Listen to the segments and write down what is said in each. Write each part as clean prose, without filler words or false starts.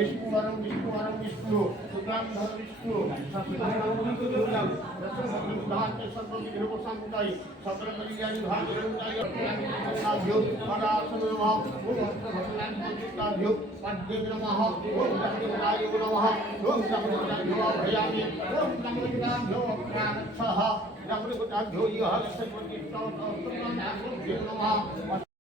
Vishnu Vishnu, Sudam Vishnu, Satyam Vidulam, Rasam Sarva Santai, Satrapaliyani Bhagavatai, Adyo, Parasanamaha, Bhagavan Adyo, Padyanamaha, Om Dhammayi Namaha, Om Dhammayi Bhayami, Om Dhammayi Pranatsaha, Dhammayi Yahasapati, Namaha.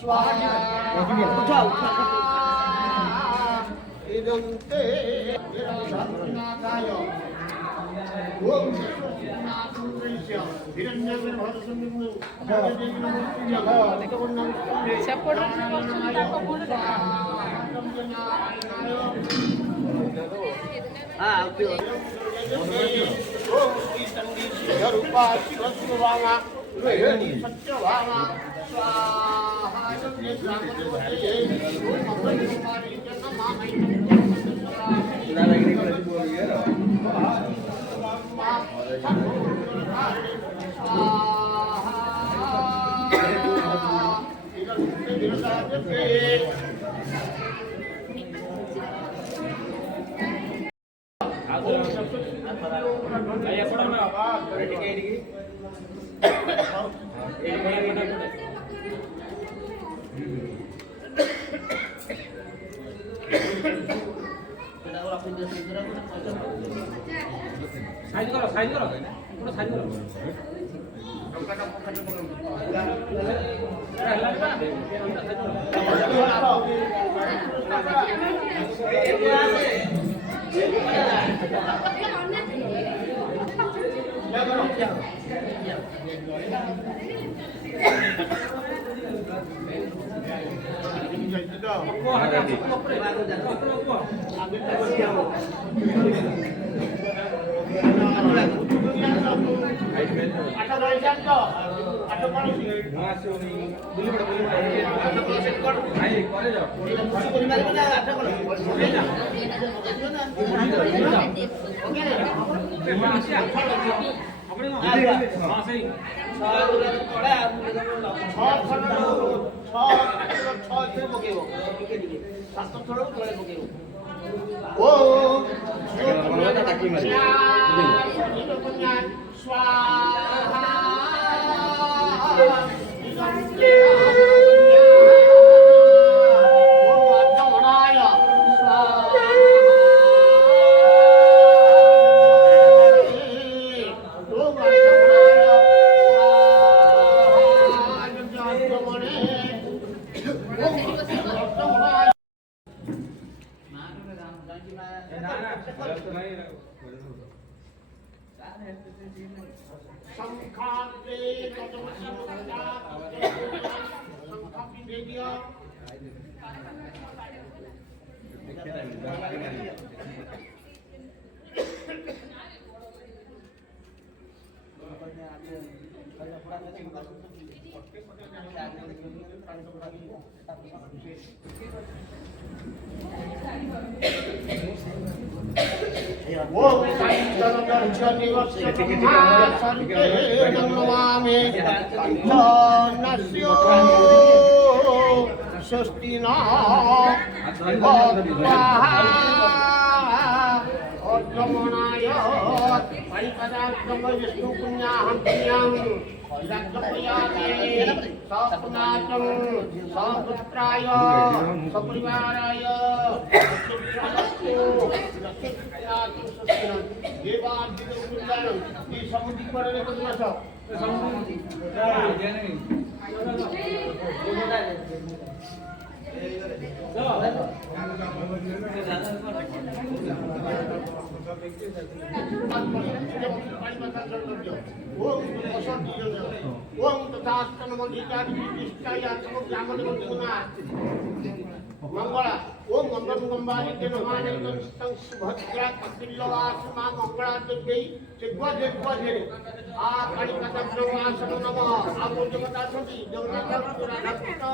स्वाहा size करो पूरा size करो मंगला ओम मंगलम गंबारी के नमाने तंग सुभद्रा कपिलवास मां मंगला देवी चित्वा देवा जे आ काली कथा ब्रह्मासन नम आ बोधमता सती जगन्नाथ राधा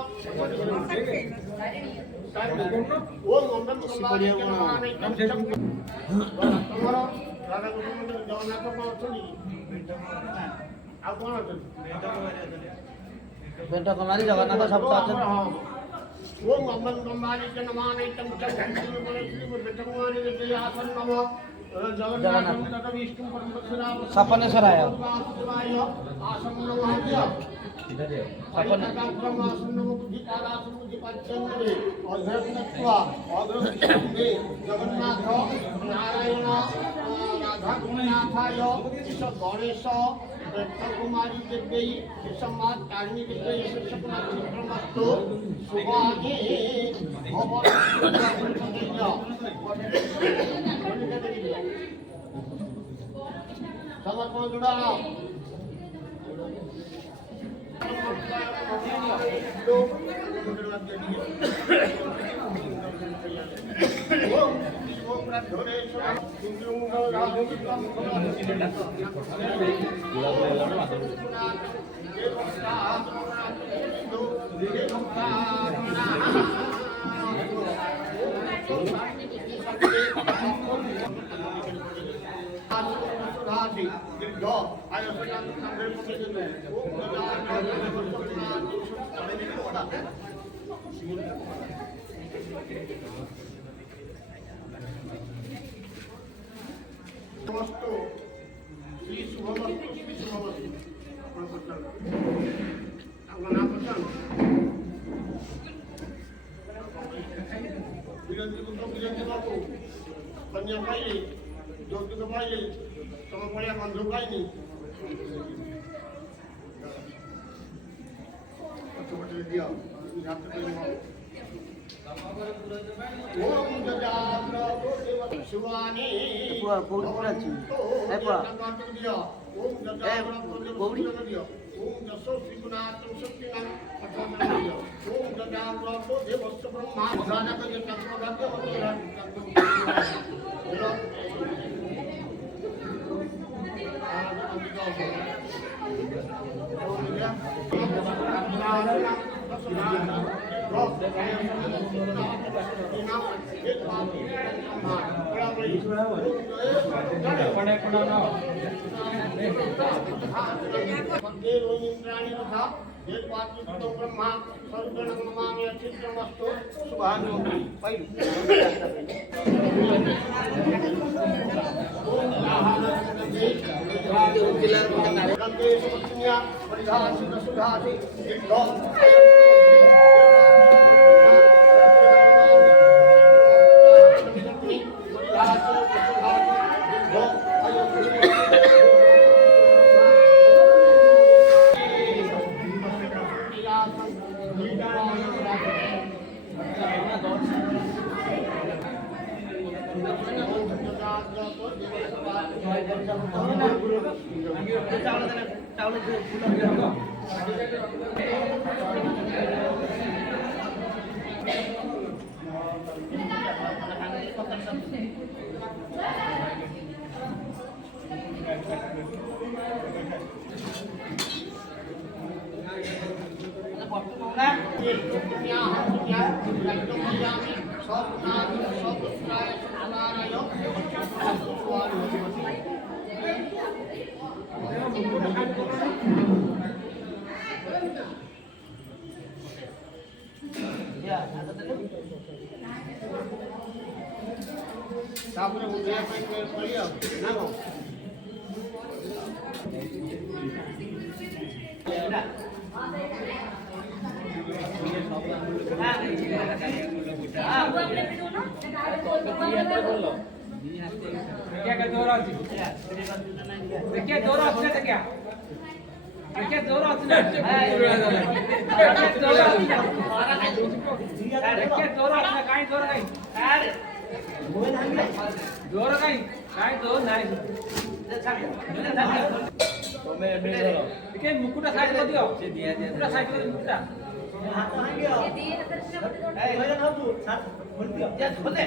ओम मंगलम गंबारी के नमाने तंग तमरो राधा गोविंद जगन्नाथ को सती आ कोन बेटा कुमारी जगन्नाथ सब अछन ओम अम्बन गंबारी के नमाने तम चंद्र मनश्री विठमाने के आसन नमो जगन्नाथ तथा विष्णु परमेश्वरा सपनेश्वर आया आसन नमः सपन आसन नमः बुद्धि कालासन बुद्धि पाचंद्रे अध्यात्मत्वा अग्रमे जगन्नाथ नारायण राधा गुणनाथाय ईश गणेश कुमारी देवी समाज तारिणी देवी सपनाथ चित्रमस्तु सुभागे भवन समर्पण जुड़ा सुधासी दीर्घ आयुष्मान संघर्ष पतिजन ओम गजानन नमस्तु श्री शुभमस्तु श्री शुभमस्तु आपका नाम पहचान विरंती बाबू कन्या पाइले যৌতুক পাইলে তোমার পরে বন্ধু পাইনি দিও ওম গজাগ্র শিবানী দিও ওম গজাগ্র দিও ওম যশো শ্রীগুণাত্ম শক্তিনাম দিও ওম গজাগ্র দেবস্ব ব্রহ্মা ধানক যে চক্রভাগ্য ब्रह्मा सर्वगणमामि अचित्रमस्तु शुभानोति पहिलो Sabre udah apa yang beliau? Namo. क्या क्या जोर आती क्या जोर आती है क्या क्या जोर आती है क्या जोर आती है काय जोर नाही जोर काही काय जोर नाही तुम्हें मुकुटा साइड कर दियो मुकुटा साइड कर मुकुटा हाथ तो हां गयो ए भजन हो तू साथ बोल दियो या खोले